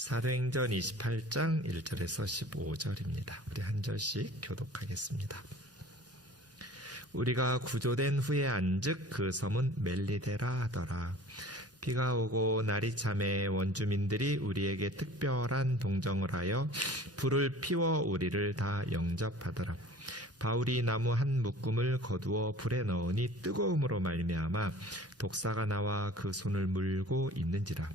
사도행전 28장 1절에서 15절입니다. 우리 한 절씩 교독하겠습니다. 우리가 구조된 후에 안즉 그 섬은 멜리데라 하더라. 비가 오고 날이 참에 원주민들이 우리에게 특별한 동정을 하여 불을 피워 우리를 다 영접하더라. 바울이 나무 한 묶음을 거두어 불에 넣으니 뜨거움으로 말미암아 독사가 나와 그 손을 물고 있는지라.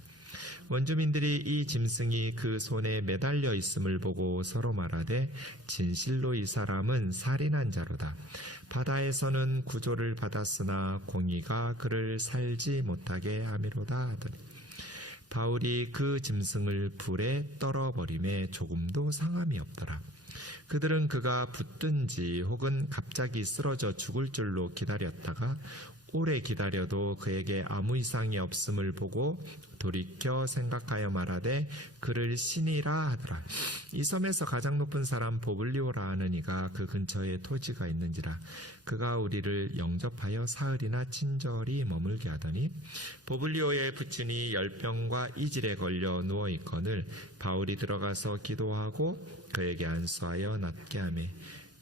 원주민들이 이 짐승이 그 손에 매달려 있음을 보고 서로 말하되 진실로 이 사람은 살인한 자로다. 바다에서는 구조를 받았으나 공의가 그를 살지 못하게 함이로다 하더니 바울이 그 짐승을 불에 떨어버림에 조금도 상함이 없더라. 그들은 그가 붙든지 혹은 갑자기 쓰러져 죽을 줄로 기다렸다가 오래 기다려도 그에게 아무 이상이 없음을 보고 돌이켜 생각하여 말하되 그를 신이라 하더라. 이 섬에서 가장 높은 사람 보블리오라 하는 이가 그 근처에 토지가 있는지라. 그가 우리를 영접하여 사흘이나 친절히 머물게 하더니 보블리오의 부친이 열병과 이질에 걸려 누워있거늘 바울이 들어가서 기도하고 그에게 안수하여 낫게 하며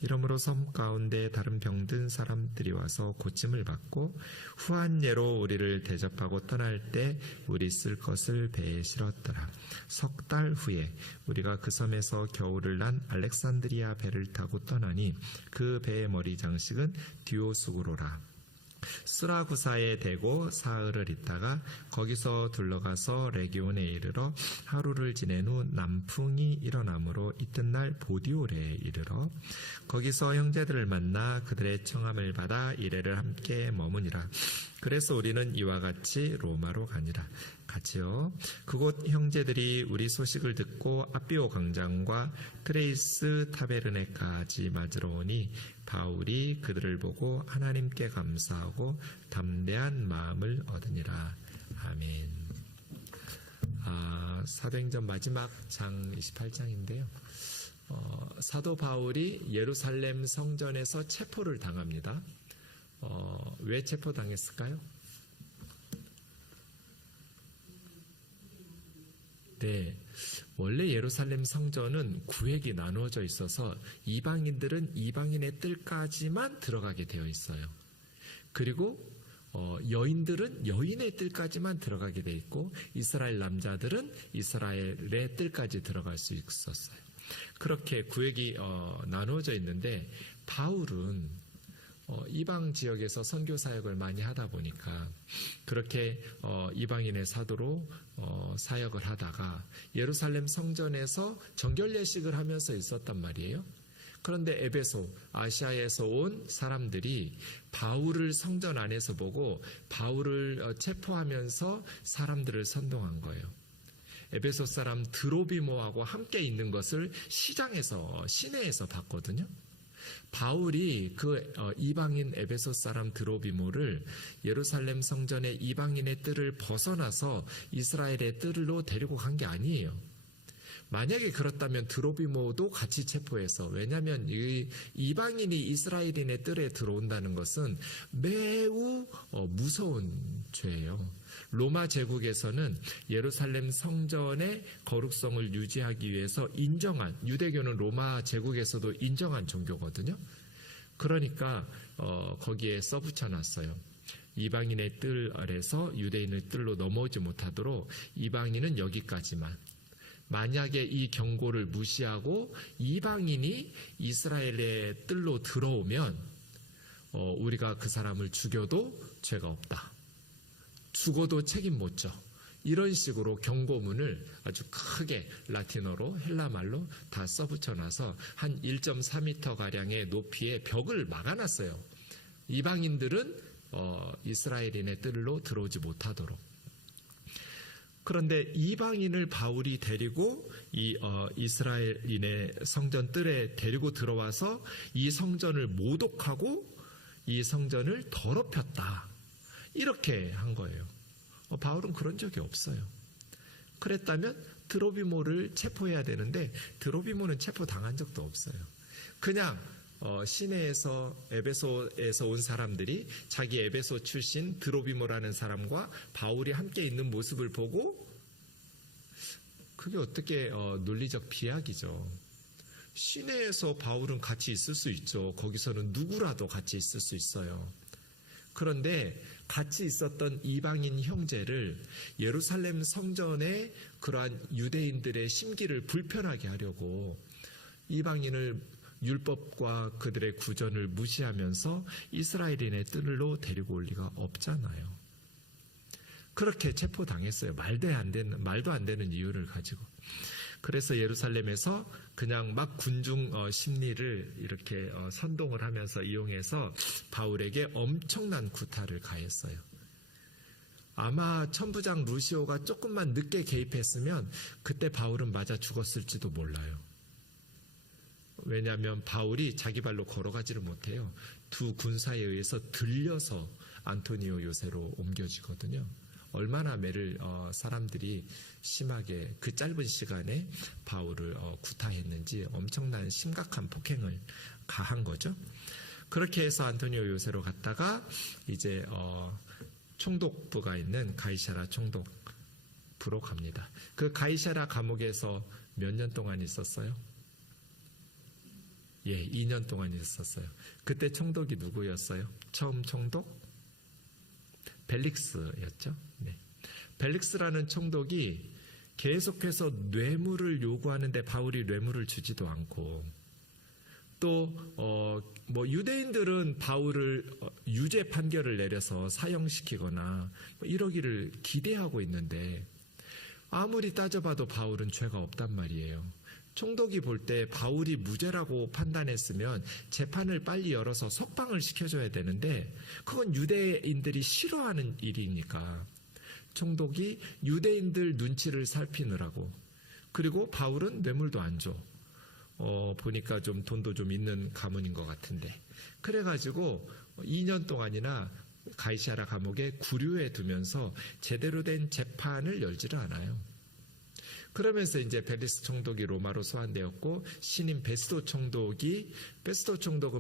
이러므로 섬 가운데 다른 병든 사람들이 와서 고침을 받고 후한 예로 우리를 대접하고 떠날 때 우리 쓸 것을 배에 실었더라. 석 달 후에 우리가 그 섬에서 겨울을 난 알렉산드리아 배를 타고 떠나니 그 배의 머리 장식은 디오수구로라. 스라구사에 대고 사흘을 있다가 거기서 둘러가서 레기온에 이르러 하루를 지낸 후 남풍이 일어나므로 이튿날 보디올에 이르러 거기서 형제들을 만나 그들의 청함을 받아 이레를 함께 머무니라. 그래서 우리는 이와 같이 로마로 가니라. 같이요. 그곳 형제들이 우리 소식을 듣고 아비오 광장과 트레이스 타베르네까지 맞으러 오니 바울이 그들을 보고 하나님께 감사하고 담대한 마음을 얻으니라. 아멘. 사도행전 마지막 장 28장인데요. 사도 바울이 예루살렘 성전에서 체포를 당합니다. 왜 체포당했을까요? 네, 원래 예루살렘 성전은 구획이 나누어져 있어서 이방인들은 이방인의 뜰까지만 들어가게 되어 있어요. 그리고 여인들은 여인의 뜰까지만 들어가게 되어 있고 이스라엘 남자들은 이스라엘의 뜰까지 들어갈 수 있었어요. 그렇게 구획이 나누어져 있는데 바울은 이방 지역에서 선교 사역을 많이 하다 보니까 그렇게 이방인의 사도로 사역을 하다가 예루살렘 성전에서 정결 예식을 하면서 있었단 말이에요. 그런데 에베소, 아시아에서 온 사람들이 바울을 성전 안에서 보고 바울을 체포하면서 사람들을 선동한 거예요. 에베소 사람 드로비모하고 함께 있는 것을 시장에서 시내에서 봤거든요. 바울이 그 이방인 에베소 사람 드로비모를 예루살렘 성전의 이방인의 뜰을 벗어나서 이스라엘의 뜰로 데리고 간 게 아니에요. 만약에 그렇다면 드로비모도 같이 체포해서, 왜냐하면 이 이방인이 이스라엘인의 뜰에 들어온다는 것은 매우 무서운 죄예요. 로마 제국에서는 예루살렘 성전의 거룩성을 유지하기 위해서 인정한, 유대교는 로마 제국에서도 인정한 종교거든요. 그러니까 거기에 써붙여놨어요. 이방인의 뜰 아래서 유대인의 뜰로 넘어오지 못하도록 이방인은 여기까지만. 만약에 이 경고를 무시하고 이방인이 이스라엘의 뜰로 들어오면 우리가 그 사람을 죽여도 죄가 없다. 죽어도 책임 못 져. 이런 식으로 경고문을 아주 크게 라틴어로 헬라말로 다 써붙여놔서 한 1.4m가량의 높이의 벽을 막아놨어요. 이방인들은 이스라엘인의 뜰로 들어오지 못하도록. 그런데 이방인을 바울이 데리고 이 이스라엘인의 성전 뜰에 데리고 들어와서 이 성전을 모독하고 이 성전을 더럽혔다. 이렇게 한 거예요. 바울은 그런 적이 없어요. 그랬다면 드로비모를 체포해야 되는데 드로비모는 체포당한 적도 없어요. 그냥 시내에서 에베소에서 온 사람들이 자기 에베소 출신 드로비모라는 사람과 바울이 함께 있는 모습을 보고 그게 어떻게 논리적 비약이죠. 시내에서 바울은 같이 있을 수 있죠. 거기서는 누구라도 같이 있을 수 있어요. 그런데 같이 있었던 이방인 형제를 예루살렘 성전에 그러한 유대인들의 심기를 불편하게 하려고 이방인을 율법과 그들의 구전을 무시하면서 이스라엘인의 뜰로 데리고 올 리가 없잖아요. 그렇게 체포당했어요. 말도 안 되는 이유를 가지고. 그래서 예루살렘에서 그냥 막 군중 심리를 이렇게 선동을 하면서 이용해서 바울에게 엄청난 구타를 가했어요. 아마 천부장 루시오가 조금만 늦게 개입했으면 그때 바울은 맞아 죽었을지도 몰라요. 왜냐하면 바울이 자기 발로 걸어가지를 못해요. 두 군사에 의해서 들려서 안토니오 요새로 옮겨지거든요. 얼마나 사람들이 심하게 그 짧은 시간에 바울을 구타했는지 엄청난 심각한 폭행을 가한 거죠. 그렇게 해서 안토니오 요새로 갔다가 이제 총독부가 있는 가이사라 총독부로 갑니다. 그 가이사라 감옥에서 몇 년 동안 있었어요? 2년 동안 있었어요. 그때 총독이 누구였어요? 처음 총독? 벨릭스였죠. 네. 벨릭스라는 총독이 계속해서 뇌물을 요구하는데 바울이 뇌물을 주지도 않고, 또 유대인들은 바울을 유죄 판결을 내려서 사형시키거나 이러기를 기대하고 있는데 아무리 따져봐도 바울은 죄가 없단 말이에요. 총독이 볼 때 바울이 무죄라고 판단했으면 재판을 빨리 열어서 석방을 시켜줘야 되는데 그건 유대인들이 싫어하는 일이니까 총독이 유대인들 눈치를 살피느라고, 그리고 바울은 뇌물도 안 줘. 보니까 좀 돈도 좀 있는 가문인 것 같은데, 그래가지고 2년 동안이나 가이사라 감옥에 구류해 두면서 제대로 된 재판을 열지를 않아요. 그러면서 이제 벨릭스 총독이 로마로 소환되었고, 신임 베스도 총독은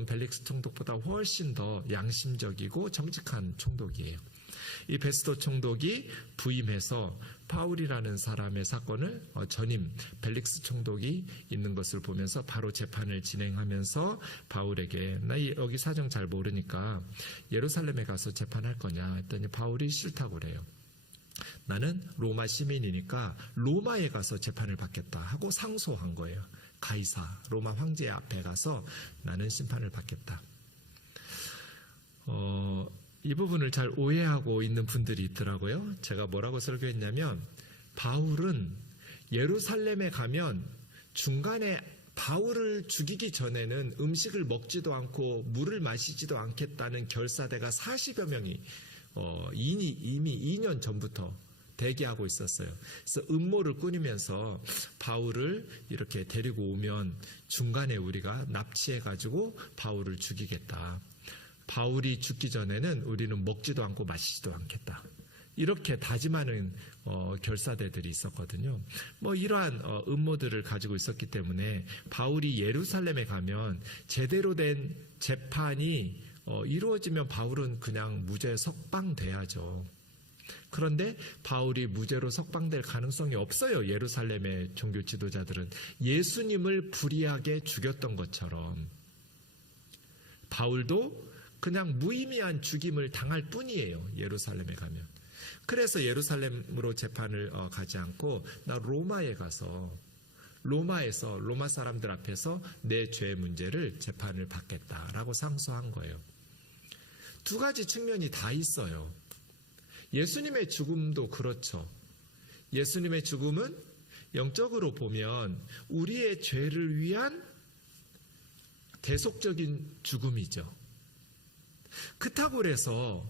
벨릭스 총독보다 훨씬 더 양심적이고 정직한 총독이에요. 이 베스도 총독이 부임해서 바울이라는 사람의 사건을 전임 벨릭스 총독이 있는 것을 보면서 바로 재판을 진행하면서 바울에게 나 여기 사정 잘 모르니까 예루살렘에 가서 재판할 거냐 했더니 바울이 싫다고 그래요. 나는 로마 시민이니까 로마에 가서 재판을 받겠다 하고 상소한 거예요. 가이사, 로마 황제 앞에 가서 나는 심판을 받겠다. 이 부분을 잘 오해하고 있는 분들이 있더라고요. 제가 뭐라고 설교했냐면, 바울은 예루살렘에 가면 중간에 바울을 죽이기 전에는 음식을 먹지도 않고 물을 마시지도 않겠다는 결사대가 40여 명이 이미 2년 전부터 대기하고 있었어요. 그래서 음모를 꾸리면서 바울을 이렇게 데리고 오면 중간에 우리가 납치해가지고 바울을 죽이겠다. 바울이 죽기 전에는 우리는 먹지도 않고 마시지도 않겠다. 이렇게 다짐하는 결사대들이 있었거든요. 이러한 음모들을 가지고 있었기 때문에 바울이 예루살렘에 가면 제대로 된 재판이 이루어지면 바울은 그냥 무죄 석방돼야죠. 그런데 바울이 무죄로 석방될 가능성이 없어요. 예루살렘의 종교 지도자들은 예수님을 불의하게 죽였던 것처럼 바울도 그냥 무의미한 죽임을 당할 뿐이에요. 예루살렘에 가면. 그래서 예루살렘으로 재판을 가지 않고 나 로마에 가서 로마에서 로마 사람들 앞에서 내 죄 문제를 재판을 받겠다라고 상소한 거예요. 두 가지 측면이 다 있어요. 예수님의 죽음도 그렇죠. 예수님의 죽음은 영적으로 보면 우리의 죄를 위한 대속적인 죽음이죠. 그렇다고 해서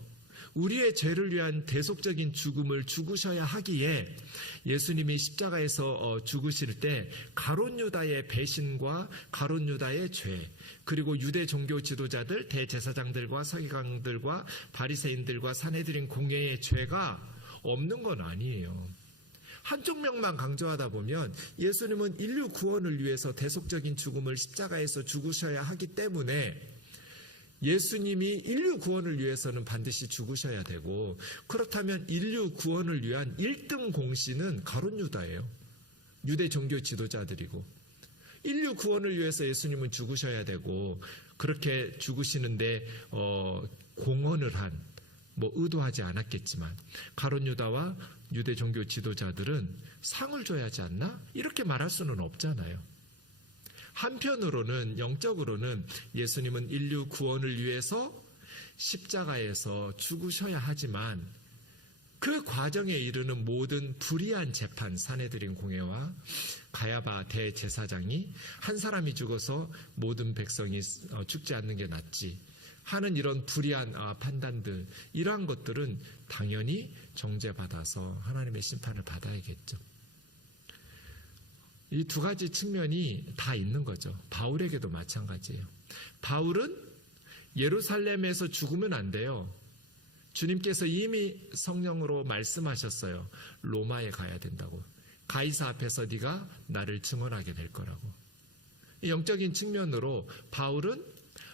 우리의 죄를 위한 대속적인 죽음을 죽으셔야 하기에 예수님이 십자가에서 죽으실 때 가룟 유다의 배신과 가룟 유다의 죄, 그리고 유대 종교 지도자들, 대제사장들과 서기관들과 바리새인들과 산헤드린 공회의 죄가 없는 건 아니에요. 한쪽 면만 강조하다 보면 예수님은 인류 구원을 위해서 대속적인 죽음을 십자가에서 죽으셔야 하기 때문에 예수님이 인류 구원을 위해서는 반드시 죽으셔야 되고, 그렇다면 인류 구원을 위한 1등 공신은 가룟 유다예요. 유대 종교 지도자들이고 인류 구원을 위해서 예수님은 죽으셔야 되고 그렇게 죽으시는데 공헌을 한 의도하지 않았겠지만 가룟 유다와 유대 종교 지도자들은 상을 줘야 하지 않나? 이렇게 말할 수는 없잖아요. 한편으로는 영적으로는 예수님은 인류 구원을 위해서 십자가에서 죽으셔야 하지만 그 과정에 이르는 모든 불의한 재판, 사내들인 공회와 가야바 대제사장이 한 사람이 죽어서 모든 백성이 죽지 않는 게 낫지 하는 이런 불의한 판단들, 이러한 것들은 당연히 정죄받아서 하나님의 심판을 받아야겠죠. 이 두 가지 측면이 다 있는 거죠. 바울에게도 마찬가지예요. 바울은 예루살렘에서 죽으면 안 돼요. 주님께서 이미 성령으로 말씀하셨어요. 로마에 가야 된다고. 가이사 앞에서 네가 나를 증언하게 될 거라고. 영적인 측면으로 바울은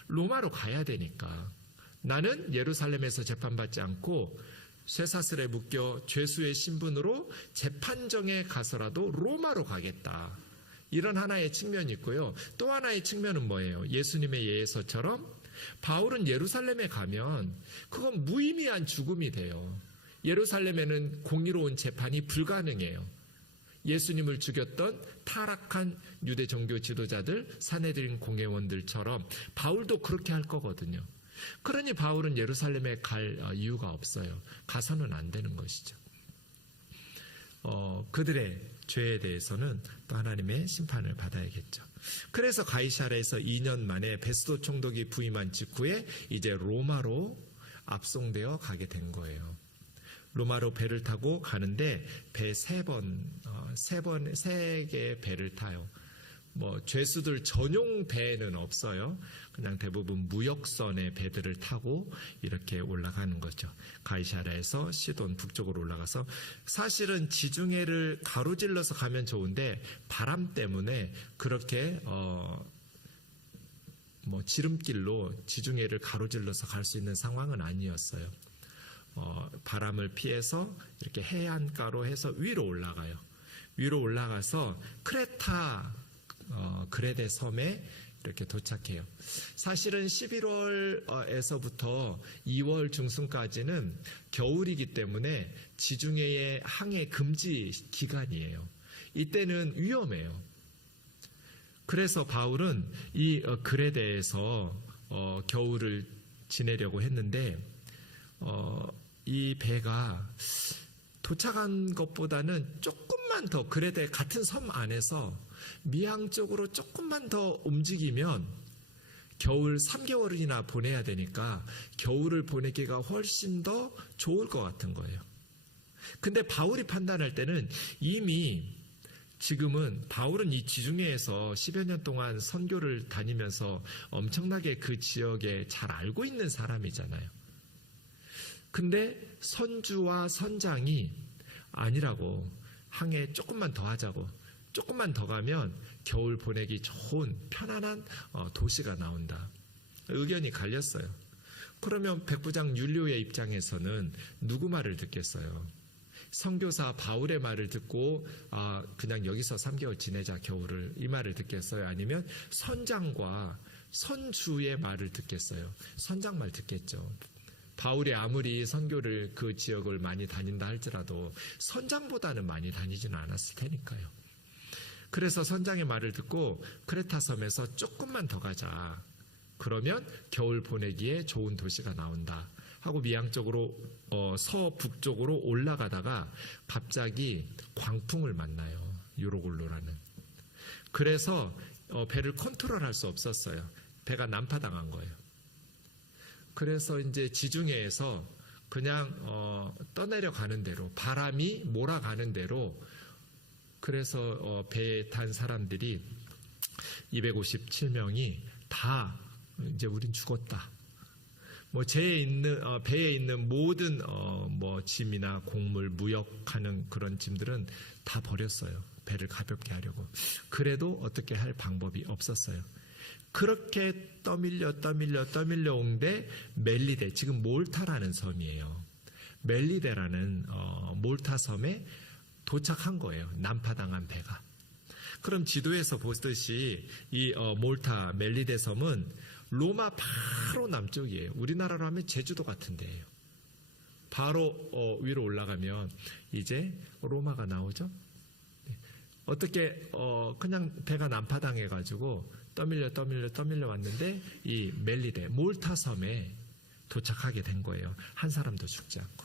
로마로 가야 되니까 나는 예루살렘에서 재판받지 않고 쇠사슬에 묶여 죄수의 신분으로 재판정에 가서라도 로마로 가겠다. 이런 하나의 측면이 있고요. 또 하나의 측면은 뭐예요? 예수님의 예에서처럼 바울은 예루살렘에 가면 그건 무의미한 죽음이 돼요. 예루살렘에는 공의로운 재판이 불가능해요. 예수님을 죽였던 타락한 유대 종교 지도자들, 사내들인 공회원들처럼 바울도 그렇게 할 거거든요. 그러니 바울은 예루살렘에 갈 이유가 없어요. 가서는 안 되는 것이죠. 그들의 죄에 대해서는 또 하나님의 심판을 받아야겠죠. 그래서 가이사랴에서 2년 만에 베스도 총독이 부임한 직후에 이제 로마로 압송되어 가게 된 거예요. 로마로 배를 타고 가는데 배 3개의 배를 타요. 죄수들 전용 배는 없어요. 그냥 대부분 무역선의 배들을 타고 이렇게 올라가는 거죠. 가이사랴에서 시돈 북쪽으로 올라가서 사실은 지중해를 가로질러서 가면 좋은데 바람 때문에 그렇게 지름길로 지중해를 가로질러서 갈 수 있는 상황은 아니었어요. 바람을 피해서 이렇게 해안가로 해서 위로 올라가요. 위로 올라가서 크레타 그레데 섬에 이렇게 도착해요. 사실은 11월에서부터 2월 중순까지는 겨울이기 때문에 지중해의 항해 금지 기간이에요. 이때는 위험해요. 그래서 바울은 이 그레데에서 겨울을 지내려고 했는데 이 배가 도착한 것보다는 조금만 더 그레데 같은 섬 안에서 미항 쪽으로 조금만 더 움직이면 겨울 3개월이나 보내야 되니까 겨울을 보내기가 훨씬 더 좋을 것 같은 거예요. 근데 바울이 판단할 때는 이미 지금은 바울은 이 지중해에서 10여 년 동안 선교를 다니면서 엄청나게 그 지역에 잘 알고 있는 사람이잖아요. 근데 선주와 선장이 아니라고 항해 조금만 더 하자고, 조금만 더 가면 겨울 보내기 좋은 편안한 도시가 나온다. 의견이 갈렸어요. 그러면 백부장 율리오의 입장에서는 누구 말을 듣겠어요? 선교사 바울의 말을 듣고 그냥 여기서 3개월 지내자 겨울을, 이 말을 듣겠어요? 아니면 선장과 선주의 말을 듣겠어요? 선장 말 듣겠죠. 바울이 아무리 선교를 그 지역을 많이 다닌다 할지라도 선장보다는 많이 다니지는 않았을 테니까요. 그래서 선장의 말을 듣고 크레타 섬에서 조금만 더 가자. 그러면 겨울 보내기에 좋은 도시가 나온다 하고 미항 쪽으로 서북쪽으로 올라가다가 갑자기 광풍을 만나요. 유로굴로라는. 그래서 배를 컨트롤할 수 없었어요. 배가 난파당한 거예요. 그래서 이제 지중해에서 그냥 떠내려가는 대로, 바람이 몰아가는 대로, 그래서 배에 탄 사람들이 257명이 다 이제 우린 죽었다. 배에 있는 모든 짐이나 곡물, 무역하는 그런 짐들은 다 버렸어요. 배를 가볍게 하려고. 그래도 어떻게 할 방법이 없었어요. 그렇게 떠밀려 온데 멜리데, 지금 몰타라는 섬이에요. 멜리데라는 몰타 섬에 도착한 거예요. 난파당한 배가. 그럼 지도에서 보듯이 이 몰타 멜리데 섬은 로마 바로 남쪽이에요. 우리나라로 하면 제주도 같은 데예요. 바로 위로 올라가면 이제 로마가 나오죠. 어떻게 그냥 배가 난파당해 가지고 떠밀려 왔는데 이 멜리데 몰타 섬에 도착하게 된 거예요. 한 사람도 죽지 않고.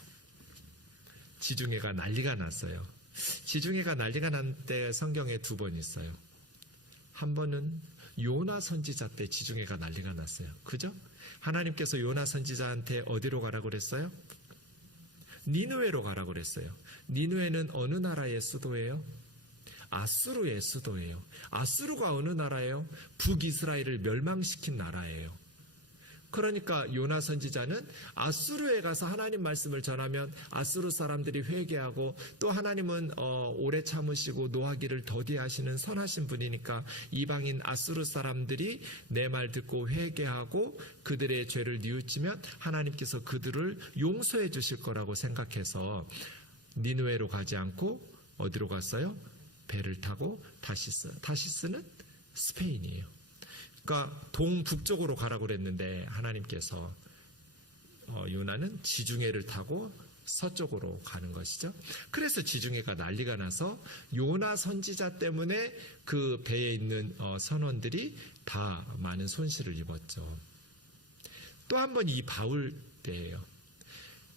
지중해가 난리가 났어요. 지중해가 난리가 난 때 성경에 2번 있어요. 한 번은 요나 선지자 때 지중해가 난리가 났어요. 그죠? 하나님께서 요나 선지자한테 어디로 가라고 그랬어요? 니느웨로 가라고 그랬어요. 니느웨는 어느 나라의 수도예요? 아수르의 수도예요. 아수르가 어느 나라예요? 북이스라엘을 멸망시킨 나라예요. 그러니까 요나 선지자는 아수르에 가서 하나님 말씀을 전하면 아수르 사람들이 회개하고 또 하나님은 오래 참으시고 노하기를 더디하시는 선하신 분이니까 이방인 아수르 사람들이 내 말 듣고 회개하고 그들의 죄를 뉘우치면 하나님께서 그들을 용서해 주실 거라고 생각해서 니느웨로 가지 않고 어디로 갔어요? 배를 타고 다시스는 스페인이에요. 그러니까 동북쪽으로 가라고 그랬는데 하나님께서 요나는 지중해를 타고 서쪽으로 가는 것이죠. 그래서 지중해가 난리가 나서 요나 선지자 때문에 그 배에 있는 선원들이 다 많은 손실을 입었죠. 또 한 번 이 바울 때예요.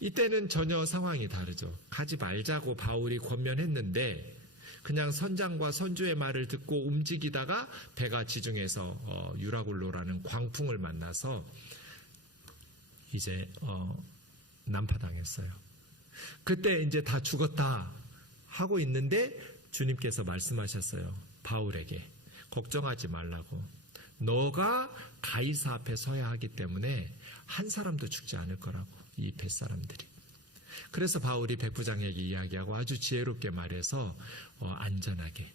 이때는 전혀 상황이 다르죠. 가지 말자고 바울이 권면했는데 그냥 선장과 선주의 말을 듣고 움직이다가 배가 지중해에서 유라굴로라는 광풍을 만나서 이제 난파당했어요. 그때 이제 다 죽었다 하고 있는데 주님께서 말씀하셨어요. 바울에게 걱정하지 말라고. 너가 가이사 앞에 서야 하기 때문에 한 사람도 죽지 않을 거라고. 이 뱃사람들이. 그래서 바울이 백부장에게 이야기하고 아주 지혜롭게 말해서 안전하게.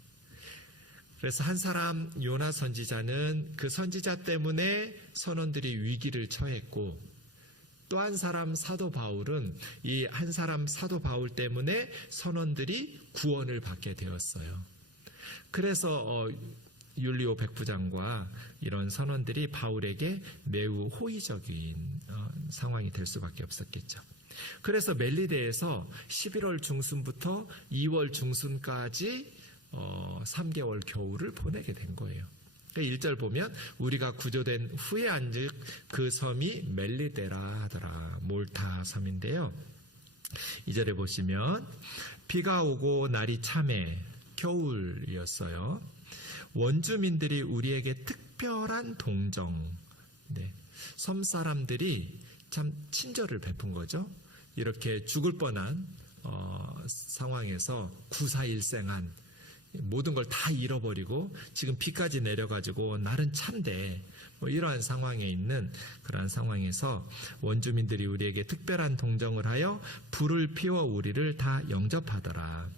그래서 한 사람 요나 선지자는 그 선지자 때문에 선원들이 위기를 처했고 또 한 사람 사도 바울은 이 한 사람 사도 바울 때문에 선원들이 구원을 받게 되었어요. 그래서 율리오 백부장과 이런 선원들이 바울에게 매우 호의적인 상황이 될 수밖에 없었겠죠. 그래서 멜리데에서 11월 중순부터 2월 중순까지 3개월 겨울을 보내게 된 거예요. 1절 보면 우리가 구조된 후에 안즉 그 섬이 멜리데라 하더라. 몰타 섬인데요. 2절에 보시면 비가 오고 날이 참해 겨울이었어요. 원주민들이 우리에게 특별한 동정. 섬 사람들이 참 친절을 베푼 거죠. 이렇게 죽을 뻔한 상황에서 구사일생한 모든 걸 다 잃어버리고 지금 비까지 내려가지고 날은 찬데 이러한 상황에 있는 그러한 상황에서 원주민들이 우리에게 특별한 동정을 하여 불을 피워 우리를 다 영접하더라.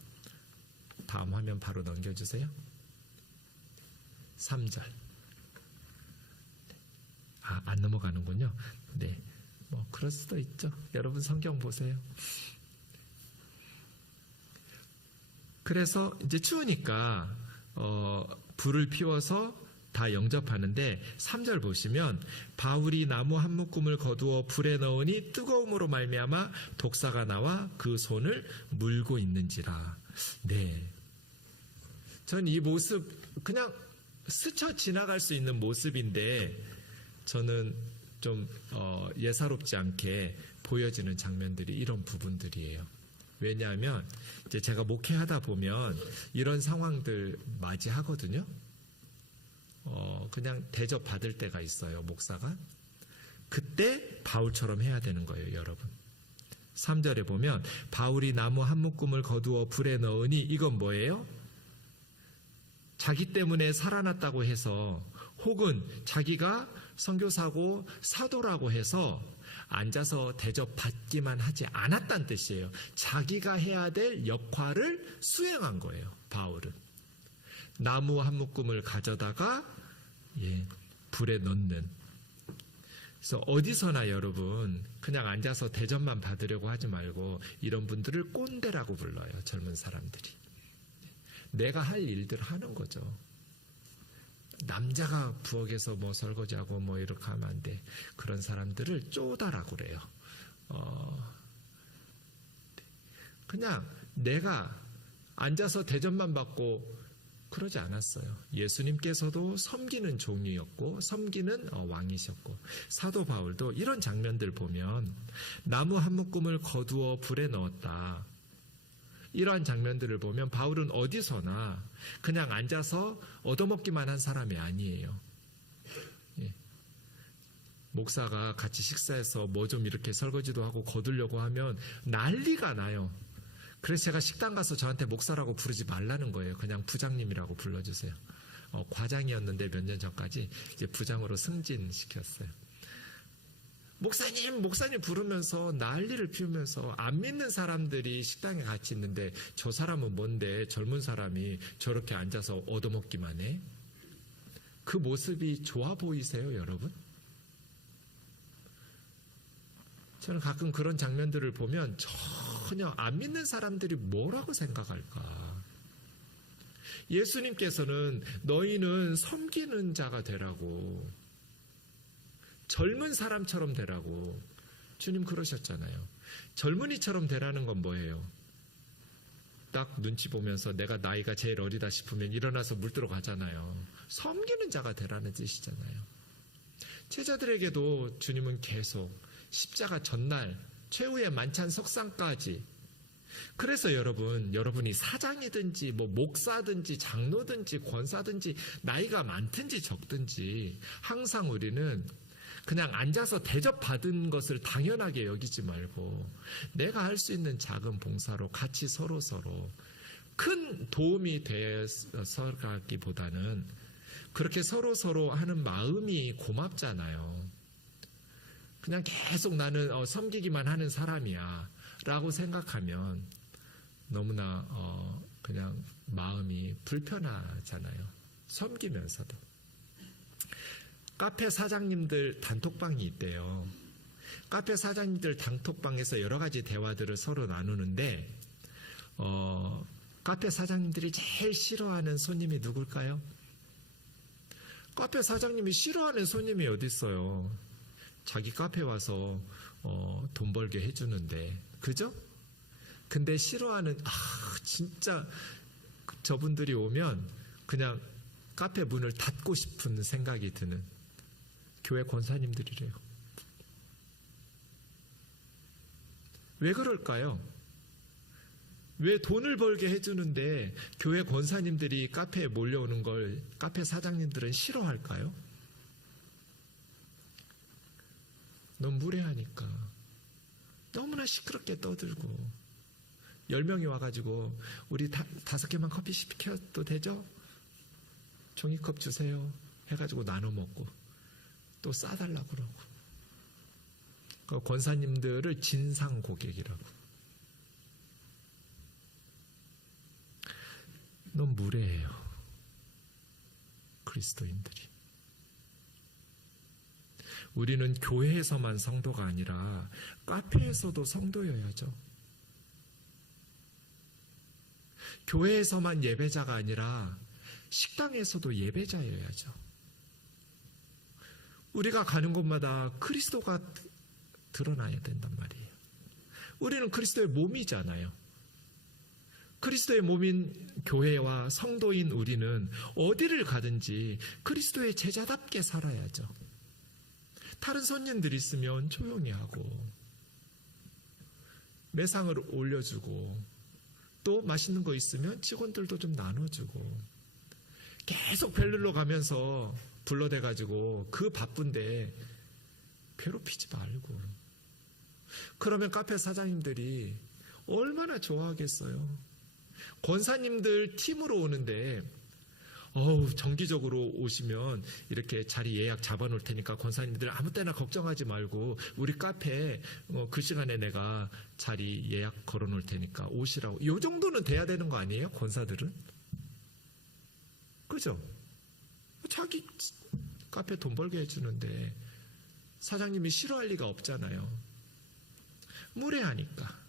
다음 화면 바로 넘겨주세요. 3절. 안 넘어가는군요. 네. 그럴 수도 있죠. 여러분 성경 보세요. 그래서 이제 추우니까 불을 피워서 다 영접하는데 3절 보시면 바울이 나무 한 묶음을 거두어 불에 넣으니 뜨거움으로 말미암아 독사가 나와 그 손을 물고 있는지라. 네. 전 이 모습 그냥 스쳐 지나갈 수 있는 모습인데 저는 좀 예사롭지 않게 보여지는 장면들이 이런 부분들이에요. 왜냐하면 이제 제가 목회하다 보면 이런 상황들 맞이하거든요. 그냥 대접 받을 때가 있어요, 목사가. 그때 바울처럼 해야 되는 거예요, 여러분. 3절에 보면 바울이 나무 한 묶음을 거두어 불에 넣으니 이건 뭐예요? 자기 때문에 살아났다고 해서 혹은 자기가 선교사고 사도라고 해서 앉아서 대접받기만 하지 않았다는 뜻이에요. 자기가 해야 될 역할을 수행한 거예요. 바울은. 나무 한 묶음을 가져다가 불에 넣는. 그래서 어디서나 여러분 그냥 앉아서 대접만 받으려고 하지 말고 이런 분들을 꼰대라고 불러요. 젊은 사람들이. 내가 할 일들을 하는 거죠. 남자가 부엌에서 뭐 설거지하고 뭐 이렇게 하면 안 돼. 그런 사람들을 쪼다라고 그래요. 그냥 내가 앉아서 대접만 받고 그러지 않았어요. 예수님께서도 섬기는 종이었고 섬기는 왕이셨고, 사도 바울도 이런 장면들 보면 나무 한 묶음을 거두어 불에 넣었다. 이러한 장면들을 보면 바울은 어디서나 그냥 앉아서 얻어먹기만 한 사람이 아니에요. 예. 목사가 같이 식사해서 뭐 좀 이렇게 설거지도 하고 거두려고 하면 난리가 나요. 그래서 제가 식당 가서 저한테 목사라고 부르지 말라는 거예요. 그냥 부장님이라고 불러주세요. 과장이었는데 몇 년 전까지 이제 부장으로 승진시켰어요. 목사님 부르면서 난리를 피우면서 안 믿는 사람들이 식당에 같이 있는데 저 사람은 뭔데 젊은 사람이 저렇게 앉아서 얻어먹기만 해? 그 모습이 좋아 보이세요, 여러분? 저는 가끔 그런 장면들을 보면 전혀 안 믿는 사람들이 뭐라고 생각할까? 예수님께서는 너희는 섬기는 자가 되라고, 젊은 사람처럼 되라고 주님 그러셨잖아요. 젊은이처럼 되라는 건 뭐예요? 딱 눈치 보면서 내가 나이가 제일 어리다 싶으면 일어나서 물 들어가잖아요. 섬기는 자가 되라는 뜻이잖아요. 제자들에게도 주님은 계속 십자가 전날 최후의 만찬 석상까지, 그래서 여러분이 사장이든지 뭐 목사든지 장로든지 권사든지 나이가 많든지 적든지 항상 우리는 그냥 앉아서 대접받은 것을 당연하게 여기지 말고 내가 할 수 있는 작은 봉사로 같이 서로 큰 도움이 되어서 가기보다는 그렇게 서로 하는 마음이 고맙잖아요. 그냥 계속 나는 섬기기만 하는 사람이야 라고 생각하면 너무나 그냥 마음이 불편하잖아요. 섬기면서도. 카페 사장님들 단톡방이 있대요. 카페 사장님들 단톡방에서 여러 가지 대화들을 서로 나누는데 카페 사장님들이 제일 싫어하는 손님이 누굴까요? 카페 사장님이 싫어하는 손님이 어디 있어요? 자기 카페 와서 돈 벌게 해주는데, 그죠? 근데 싫어하는, 진짜 저분들이 오면 그냥 카페 문을 닫고 싶은 생각이 드는 교회 권사님들이래요. 왜 그럴까요? 왜 돈을 벌게 해주는데 교회 권사님들이 카페에 몰려오는 걸 카페 사장님들은 싫어할까요? 너무 무례하니까. 너무나 시끄럽게 떠들고 10명이 와가지고 우리 5개만 커피 시켜도 되죠? 종이컵 주세요 해가지고 나눠 먹고 또 싸달라고 그러고, 그 권사님들을 진상 고객이라고. 너무 무례해요, 그리스도인들이. 우리는 교회에서만 성도가 아니라 카페에서도 성도여야죠. 교회에서만 예배자가 아니라 식당에서도 예배자여야죠. 우리가 가는 곳마다 그리스도가 드러나야 된단 말이에요. 우리는 그리스도의 몸이잖아요. 그리스도의 몸인 교회와 성도인 우리는 어디를 가든지 그리스도의 제자답게 살아야죠. 다른 손님들 있으면 조용히 하고 매상을 올려주고 또 맛있는 거 있으면 직원들도 좀 나눠주고, 계속 별일로 가면서 불러대가지고 그 바쁜데 괴롭히지 말고. 그러면 카페 사장님들이 얼마나 좋아하겠어요. 권사님들 팀으로 오는데 정기적으로 오시면 이렇게 자리 예약 잡아놓을 테니까 권사님들 아무 때나 걱정하지 말고 우리 카페에 그 시간에 내가 자리 예약 걸어놓을 테니까 오시라고. 이 정도는 돼야 되는 거 아니에요, 권사들은? 그죠? 자기 카페 돈 벌게 해주는데 사장님이 싫어할 리가 없잖아요. 무례하니까.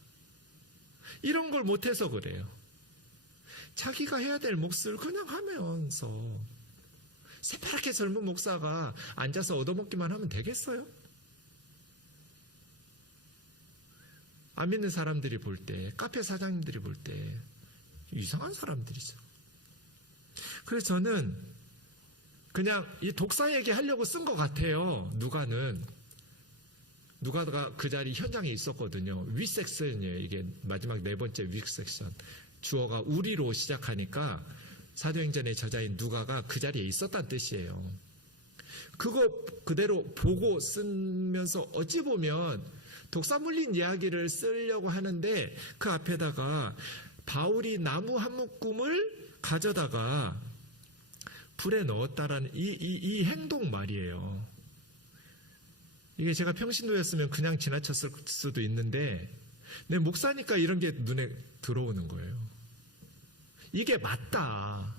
이런 걸 못해서 그래요. 자기가 해야 될 몫을 그냥 하면서 새파랗게 젊은 목사가 앉아서 얻어먹기만 하면 되겠어요? 안 믿는 사람들이 볼 때, 카페 사장님들이 볼 때 이상한 사람들이죠. 그래서 저는 그냥 이 독사 얘기하려고 쓴 것 같아요. 누가가 그 자리 현장에 있었거든요. 윗섹션이에요. 이게 마지막 네 번째 윗섹션. 주어가 우리로 시작하니까 사도행전의 저자인 누가가 그 자리에 있었다는 뜻이에요. 그거 그대로 보고 쓰면서 어찌 보면 독사 물린 이야기를 쓰려고 하는데 그 앞에다가 바울이 나무 한 묶음을 가져다가 불에 넣었다라는 이 행동 말이에요. 이게 제가 평신도였으면 그냥 지나쳤을 수도 있는데 내 목사니까 이런 게 눈에 들어오는 거예요. 이게 맞다.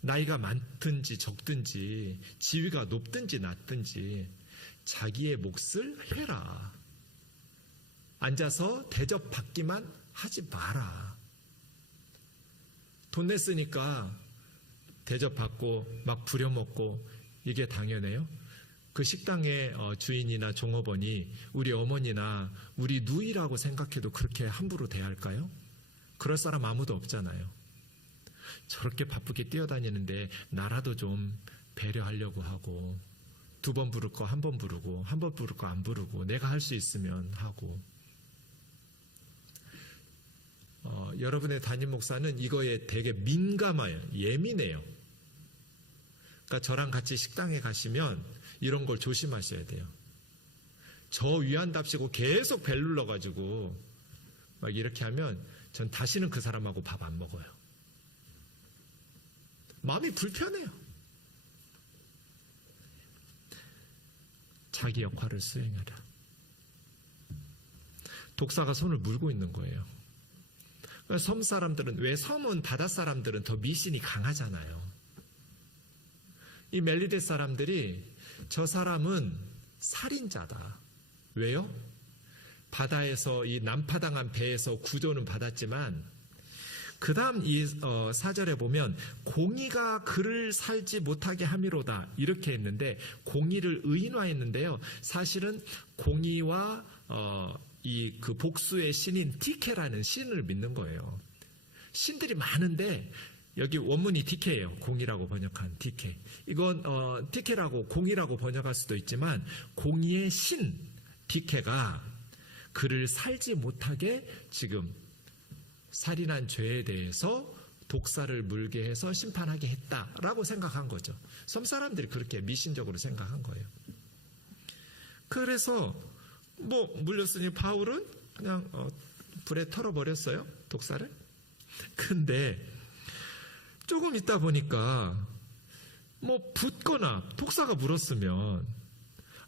나이가 많든지 적든지 지위가 높든지 낮든지 자기의 몫을 해라. 앉아서 대접받기만 하지 마라. 돈 냈으니까 대접받고 막 부려먹고 이게 당연해요? 그 식당의 주인이나 종업원이 우리 어머니나 우리 누이라고 생각해도 그렇게 함부로 대할까요? 그럴 사람 아무도 없잖아요. 저렇게 바쁘게 뛰어다니는데 나라도 좀 배려하려고 하고 2번 부를 거 1번 부르고 1번 부를 거 안 부르고 내가 할 수 있으면 하고 여러분의 담임 목사는 이거에 되게 민감해요. 예민해요. 그러니까 저랑 같이 식당에 가시면 이런 걸 조심하셔야 돼요. 저 위한답시고 계속 벨 눌러가지고 막 이렇게 하면 전 다시는 그 사람하고 밥 안 먹어요. 마음이 불편해요. 자기 역할을 수행하라. 독사가 손을 물고 있는 거예요. 섬 사람들은, 왜 섬은 바다 사람들은 더 미신이 강하잖아요. 이 멜리데 사람들이 저 사람은 살인자다. 왜요? 바다에서 이 난파당한 배에서 구조는 받았지만 그 다음 이 4절에 보면 공의가 그를 살지 못하게 함이로다 이렇게 했는데 공의를 의인화했는데요. 사실은 공의와 이 그 복수의 신인 디케라는 신을 믿는 거예요. 신들이 많은데 여기 원문이 디케예요. 공의라고 번역한 디케. 이건 디케라고 공의라고 번역할 수도 있지만 공의의 신 디케가 그를 살지 못하게 지금 살인한 죄에 대해서 독사를 물게 해서 심판하게 했다라고 생각한 거죠. 섬 사람들이 그렇게 미신적으로 생각한 거예요. 그래서 뭐 물렸으니 바울은 그냥 불에 털어버렸어요. 독사를. 근데 조금 있다 보니까 뭐 붓거나 독사가 물었으면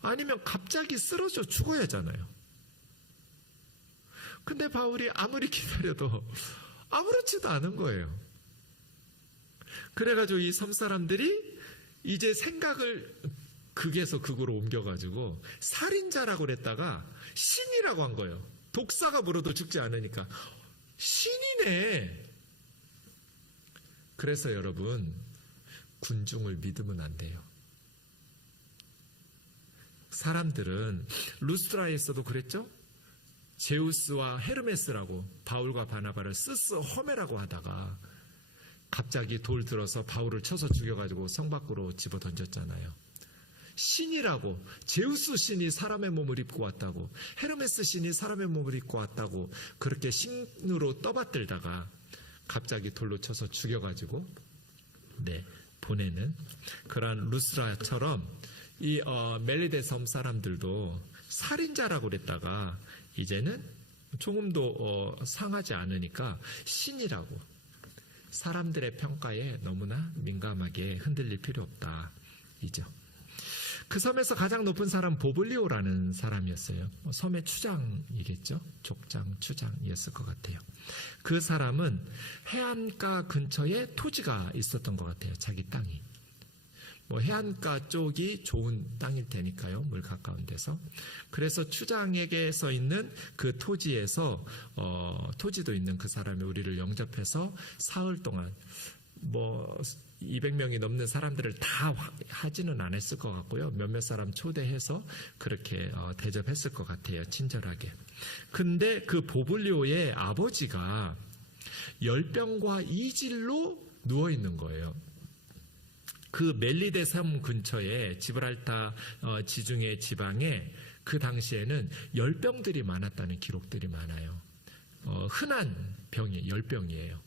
아니면 갑자기 쓰러져 죽어야 하잖아요. 근데 바울이 아무리 기다려도 아무렇지도 않은 거예요. 그래가지고 이 섬 사람들이 이제 생각을 극에서 극으로 옮겨가지고 살인자라고 그랬다가 신이라고 한 거예요. 독사가 물어도 죽지 않으니까 신이네. 그래서 여러분 군중을 믿으면 안 돼요. 사람들은 루스드라에서도 그랬죠. 제우스와 헤르메스라고 바울과 바나바를 스스 허메라고 하다가 갑자기 돌 들어서 바울을 쳐서 죽여가지고 성 밖으로 집어 던졌잖아요. 신이라고, 제우스 신이 사람의 몸을 입고 왔다고, 헤르메스 신이 사람의 몸을 입고 왔다고 그렇게 신으로 떠받들다가 갑자기 돌로 쳐서 죽여가지고 보내는 그런 루스라처럼 이 멜리데 섬 사람들도 살인자라고 그랬다가 이제는 조금도 상하지 않으니까 신이라고. 사람들의 평가에 너무나 민감하게 흔들릴 필요 없다. 이죠. 그 섬에서 가장 높은 사람 보블리오라는 사람이었어요. 섬의 추장이겠죠. 족장, 추장이었을 것 같아요. 그 사람은 해안가 근처에 토지가 있었던 것 같아요. 자기 땅이. 뭐 해안가 쪽이 좋은 땅일 테니까요. 물 가까운 데서. 그래서 추장에게서 있는 그 토지에서 토지도 있는 그 사람이 우리를 영접해서 사흘 동안 뭐 200명이 넘는 사람들을 다 하지는 않았을 것 같고요. 몇몇 사람 초대해서 그렇게 대접했을 것 같아요. 친절하게. 근데 그 보블리오의 아버지가 열병과 이질로 누워 있는 거예요. 그 멜리데 섬 근처에 지브랄타 지중해 지방에 그 당시에는 열병들이 많았다는 기록들이 많아요. 흔한 병이 열병이에요.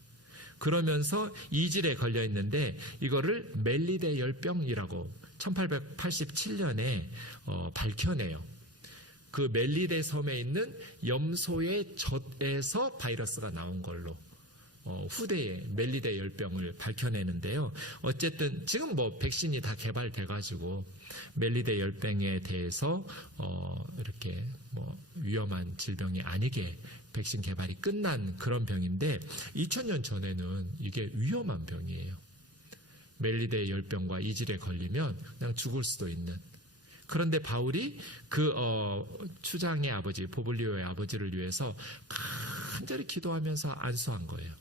그러면서 이질에 걸려 있는데 이거를 멜리데 열병이라고 1887년에 밝혀내요. 그 멜리데 섬에 있는 염소의 젖에서 바이러스가 나온 걸로 후대에 멜리데 열병을 밝혀내는데요. 어쨌든 지금 뭐 백신이 다 개발돼 가지고 멜리데 열병에 대해서 이렇게 뭐 위험한 질병이 아니게 백신 개발이 끝난 그런 병인데 2000년 전에는 이게 위험한 병이에요. 멜리데 열병과 이질에 걸리면 그냥 죽을 수도 있는. 그런데 바울이 그 추장의 아버지 보블리오의 아버지를 위해서 간절히 기도하면서 안수한 거예요.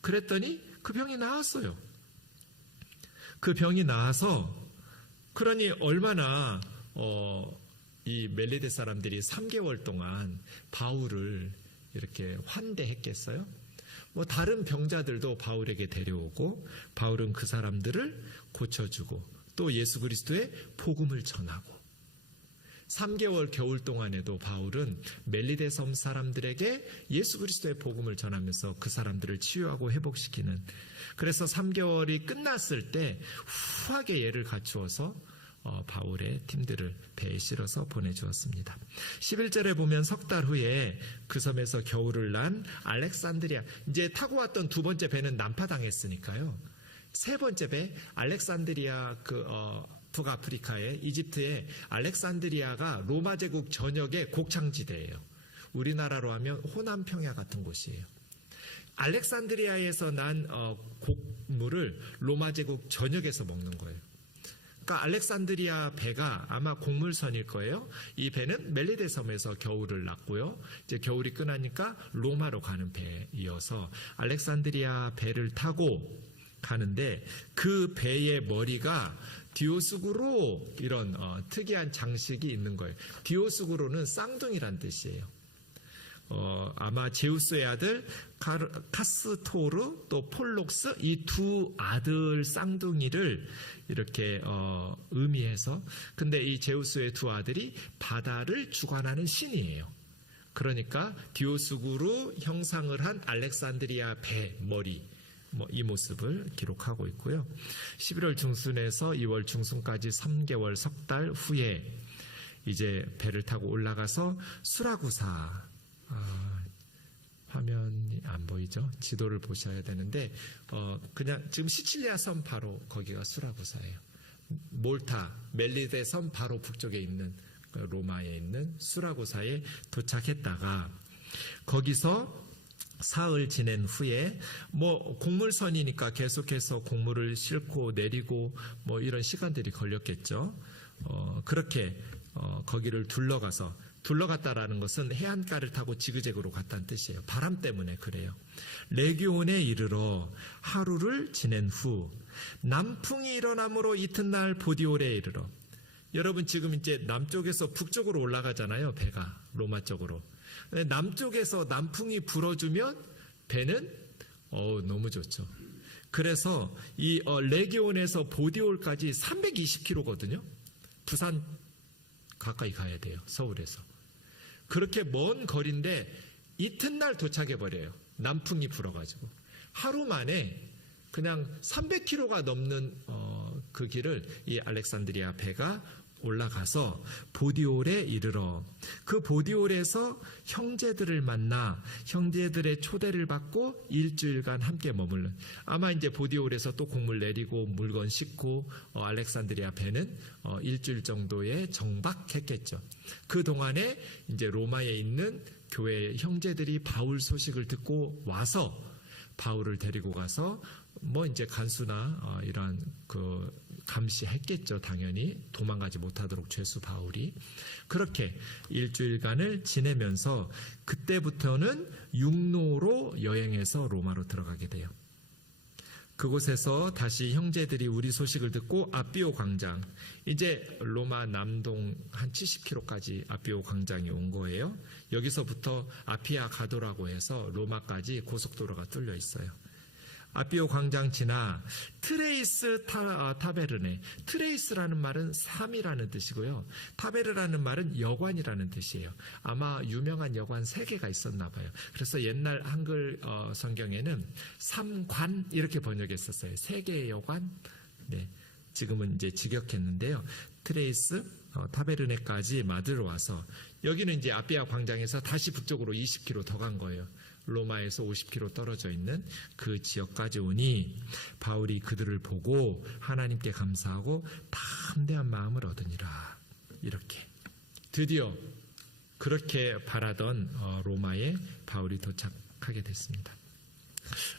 그랬더니 그 병이 나았어요. 그 병이 나아서 그러니 얼마나 이 멜리데 사람들이 3개월 동안 바울을 이렇게 환대했겠어요? 뭐 다른 병자들도 바울에게 데려오고 바울은 그 사람들을 고쳐주고 또 예수 그리스도의 복음을 전하고 3개월 겨울 동안에도 바울은 멜리데 섬 사람들에게 예수 그리스도의 복음을 전하면서 그 사람들을 치유하고 회복시키는, 그래서 3개월이 끝났을 때 후하게 예를 갖추어서 바울의 팀들을 배에 실어서 보내주었습니다. 11절에 보면 석 달 후에 그 섬에서 겨울을 난 알렉산드리아, 이제 타고 왔던 두 번째 배는 난파당했으니까요. 세 번째 배 알렉산드리아 북아프리카의 이집트의 알렉산드리아가 로마 제국 전역의 곡창지대예요. 우리나라로 하면 호남 평야 같은 곳이에요. 알렉산드리아에서 난 곡물을 로마 제국 전역에서 먹는 거예요. 그러니까 알렉산드리아 배가 아마 곡물선일 거예요. 이 배는 멜리데 섬에서 겨울을 났고요. 이제 겨울이 끝나니까 로마로 가는 배에 이어서 알렉산드리아 배를 타고 가는데 그 배의 머리가 디오스구로 이런 특이한 장식이 있는 거예요. 디오스구로는 쌍둥이란 뜻이에요. 아마 제우스의 아들 카스토르 또 폴록스 이 두 아들 쌍둥이를 이렇게 의미해서, 근데 이 제우스의 두 아들이 바다를 주관하는 신이에요. 그러니까 디오스구로 형상을 한 알렉산드리아 배 머리, 이 모습을 기록하고 있고요. 11월 중순에서 2월 중순까지 3개월 석 달 후에 이제 배를 타고 올라가서 수라구사, 화면이 안 보이죠? 지도를 보셔야 되는데 그냥 지금 시칠리아 섬 바로 거기가 수라구사예요. 몰타, 멜리데 섬 바로 북쪽에 있는 로마에 있는 수라구사에 도착했다가 거기서 사흘 지낸 후에 곡물선이니까 계속해서 곡물을 싣고 내리고 이런 시간들이 걸렸겠죠. 그렇게 거기를 둘러갔다라는 것은 해안가를 타고 지그재그로 갔다는 뜻이에요. 바람 때문에 그래요. 레기온에 이르러 하루를 지낸 후 남풍이 일어남으로 이튿날 보디올에 이르러, 여러분 지금 이제 남쪽에서 북쪽으로 올라가잖아요. 배가 로마 쪽으로. 남쪽에서 남풍이 불어주면 배는 너무 좋죠. 그래서 이 레기온에서 보디올까지 320km거든요. 부산 가까이 가야 돼요. 서울에서. 그렇게 먼 거리인데 이튿날 도착해버려요. 남풍이 불어가지고. 하루 만에 그냥 300km가 넘는 그 길을 이 알렉산드리아 배가 올라가서 보디올에 이르러 그 보디올에서 형제들을 만나 형제들의 초대를 받고 일주일간 함께 머물는, 아마 이제 보디올에서 또 곡물 내리고 물건 싣고 알렉산드리아 배는 일주일 정도의 정박했겠죠. 그 동안에 이제 로마에 있는 교회 형제들이 바울 소식을 듣고 와서 바울을 데리고 가서 이제 간수나 이러한 감시했겠죠. 당연히 도망가지 못하도록 죄수 바울이. 그렇게 일주일간을 지내면서 그때부터는 육로로 여행해서 로마로 들어가게 돼요. 그곳에서 다시 형제들이 우리 소식을 듣고 아비오 광장, 이제 로마 남동 한 70km까지 아비오 광장이 온 거예요. 여기서부터 아피아 가도라고 해서 로마까지 고속도로가 뚫려 있어요. 아비오 광장 지나 트레이스 타베르네, 트레이스라는 말은 삶이라는 뜻이고요. 타베르라는 말은 여관이라는 뜻이에요. 아마 유명한 여관 3개가 있었나 봐요. 그래서 옛날 한글 성경에는 삼관 이렇게 번역했었어요. 3개의 여관. 네, 지금은 이제 직역했는데요. 트레이스 타베르네까지 마드로 와서 여기는 이제 아비아 광장에서 다시 북쪽으로 20km 더 간 거예요. 로마에서 50km 떨어져 있는 그 지역까지 오니 바울이 그들을 보고 하나님께 감사하고 담대한 마음을 얻으니라. 이렇게 드디어 그렇게 바라던 로마에 바울이 도착하게 됐습니다.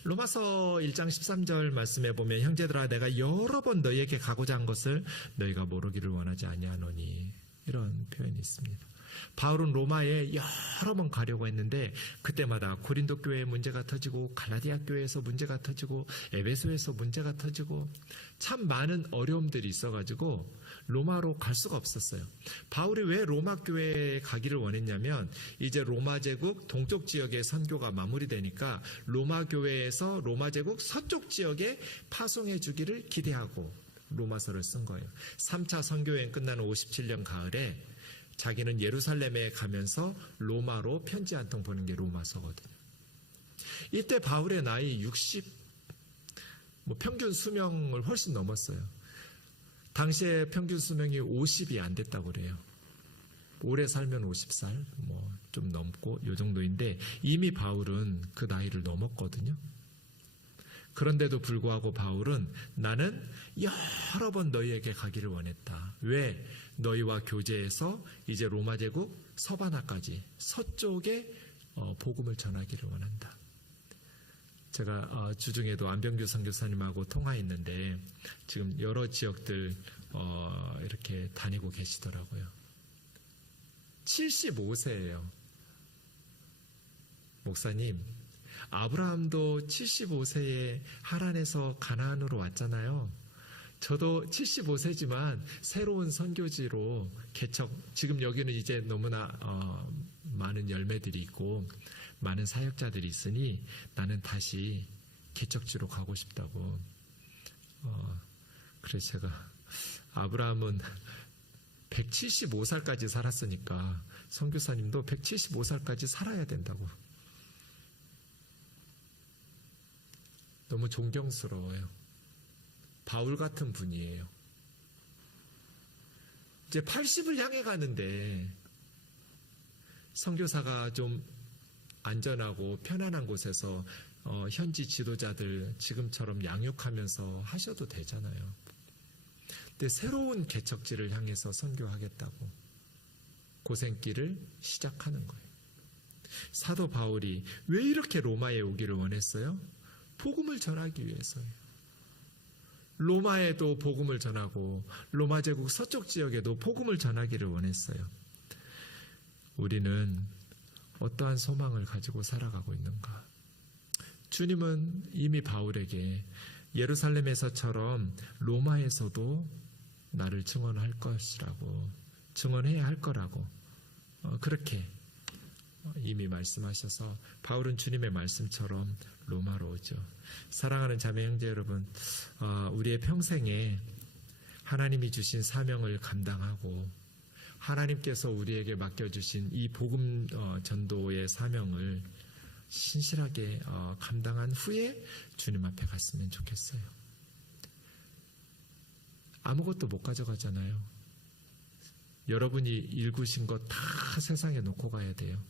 로마서 1장 13절 말씀에 보면 형제들아 내가 여러 번 너희에게 가고자 한 것을 너희가 모르기를 원하지 아니하노니, 이런 표현이 있습니다. 바울은 로마에 여러 번 가려고 했는데 그때마다 고린도 교회에 문제가 터지고 갈라디아 교회에서 문제가 터지고 에베소에서 문제가 터지고 참 많은 어려움들이 있어가지고 로마로 갈 수가 없었어요. 바울이 왜 로마 교회에 가기를 원했냐면 이제 로마 제국 동쪽 지역의 선교가 마무리되니까 로마 교회에서 로마 제국 서쪽 지역에 파송해 주기를 기대하고 로마서를 쓴 거예요. 3차 선교여행 끝나는 57년 가을에 자기는 예루살렘에 가면서 로마로 편지 한 통 보는 게 로마서거든요. 이때 바울의 나이 60, 평균 수명을 훨씬 넘었어요. 당시에 평균 수명이 50이 안 됐다고 그래요. 오래 살면 50살, 좀 넘고 요 정도인데 이미 바울은 그 나이를 넘었거든요. 그런데도 불구하고 바울은 나는 여러 번 너희에게 가기를 원했다. 왜? 너희와 교제해서 이제 로마 제국 서바나까지 서쪽에 복음을 전하기를 원한다. 제가 주중에도 안병규 선교사님하고 통화했는데 지금 여러 지역들 이렇게 다니고 계시더라고요. 75세예요. 목사님, 아브라함도 75세에 하란에서 가나안으로 왔잖아요. 저도 75세지만 새로운 선교지로 개척, 지금 여기는 이제 너무나 많은 열매들이 있고 많은 사역자들이 있으니 나는 다시 개척지로 가고 싶다고. 그래서 제가 아브라함은 175살까지 살았으니까 선교사님도 175살까지 살아야 된다고. 너무 존경스러워요. 바울 같은 분이에요. 이제 80을 향해 가는데 선교사가 좀 안전하고 편안한 곳에서 현지 지도자들 지금처럼 양육하면서 하셔도 되잖아요. 근데 새로운 개척지를 향해서 선교하겠다고 고생길을 시작하는 거예요. 사도 바울이 왜 이렇게 로마에 오기를 원했어요? 복음을 전하기 위해서예요. 로마에도 복음을 전하고 로마 제국 서쪽 지역에도 복음을 전하기를 원했어요. 우리는 어떠한 소망을 가지고 살아가고 있는가? 주님은 이미 바울에게 예루살렘에서처럼 로마에서도 나를 증언할 것이라고, 증언해야 할 거라고 그렇게 이미 말씀하셔서 바울은 주님의 말씀처럼 로마로 오죠. 사랑하는 자매 형제 여러분, 우리의 평생에 하나님이 주신 사명을 감당하고 하나님께서 우리에게 맡겨주신 이 복음 전도의 사명을 신실하게 감당한 후에 주님 앞에 갔으면 좋겠어요. 아무것도 못 가져가잖아요. 여러분이 일구신 것 다 세상에 놓고 가야 돼요.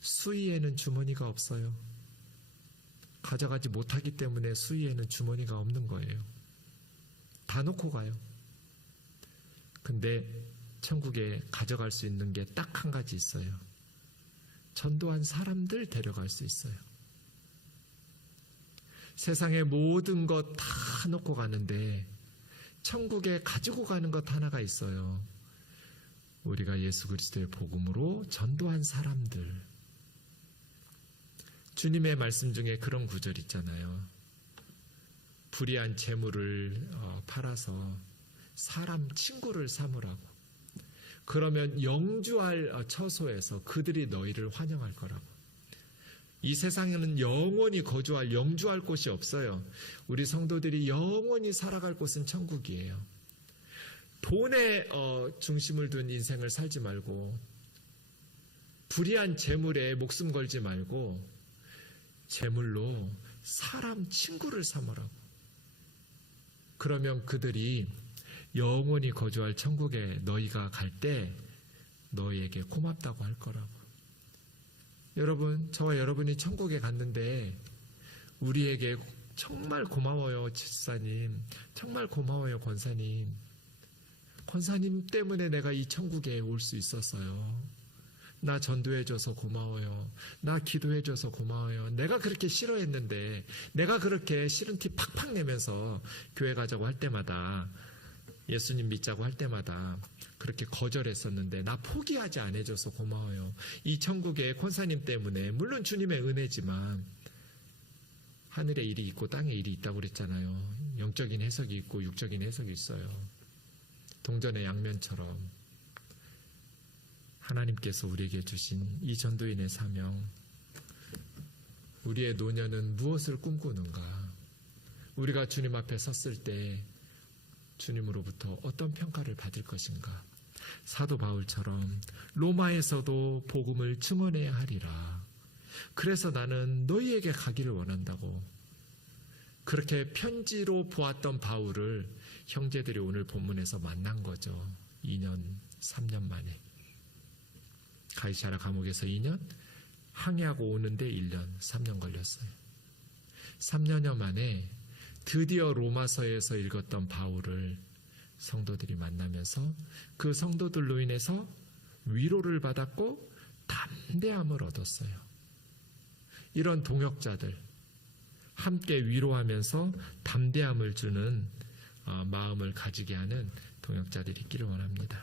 수의에는 주머니가 없어요. 가져가지 못하기 때문에 수의에는 주머니가 없는 거예요. 다 놓고 가요. 근데 천국에 가져갈 수 있는 게 딱 한 가지 있어요. 전도한 사람들 데려갈 수 있어요. 세상의 모든 것 다 놓고 가는데 천국에 가지고 가는 것 하나가 있어요. 우리가 예수 그리스도의 복음으로 전도한 사람들. 주님의 말씀 중에 그런 구절 있잖아요. 불의한 재물을 팔아서 사람 친구를 삼으라고. 그러면 영주할 처소에서 그들이 너희를 환영할 거라고. 이 세상에는 영원히 거주할, 영주할 곳이 없어요. 우리 성도들이 영원히 살아갈 곳은 천국이에요. 돈에 중심을 둔 인생을 살지 말고, 불의한 재물에 목숨 걸지 말고, 재물로 사람 친구를 삼으라고. 그러면 그들이 영원히 거주할 천국에 너희가 갈 때 너희에게 고맙다고 할 거라고. 여러분, 저와 여러분이 천국에 갔는데 우리에게 정말 고마워요, 집사님. 정말 고마워요, 권사님. 권사님 때문에 내가 이 천국에 올 수 있었어요. 나 전도해줘서 고마워요. 나 기도해줘서 고마워요. 내가 그렇게 싫어했는데, 내가 그렇게 싫은 티 팍팍 내면서 교회 가자고 할 때마다, 예수님 믿자고 할 때마다 그렇게 거절했었는데 나 포기하지 않아줘서 고마워요. 이 천국에 권사님 때문에, 물론 주님의 은혜지만 하늘에 일이 있고 땅에 일이 있다고 그랬잖아요. 영적인 해석이 있고 육적인 해석이 있어요. 동전의 양면처럼 하나님께서 우리에게 주신 이 전도인의 사명, 우리의 노년은 무엇을 꿈꾸는가? 우리가 주님 앞에 섰을 때 주님으로부터 어떤 평가를 받을 것인가? 사도 바울처럼 로마에서도 복음을 증언해야 하리라. 그래서 나는 너희에게 가기를 원한다고. 그렇게 편지로 보았던 바울을 형제들이 오늘 본문에서 만난 거죠. 2년, 3년 만에. 가이사랴 감옥에서 2년, 항해하고 오는데 1년, 3년 걸렸어요. 3년여 만에 드디어 로마서에서 읽었던 바울을 성도들이 만나면서 그 성도들로 인해서 위로를 받았고 담대함을 얻었어요. 이런 동역자들, 함께 위로하면서 담대함을 주는 마음을 가지게 하는 동역자들이 있기를 원합니다.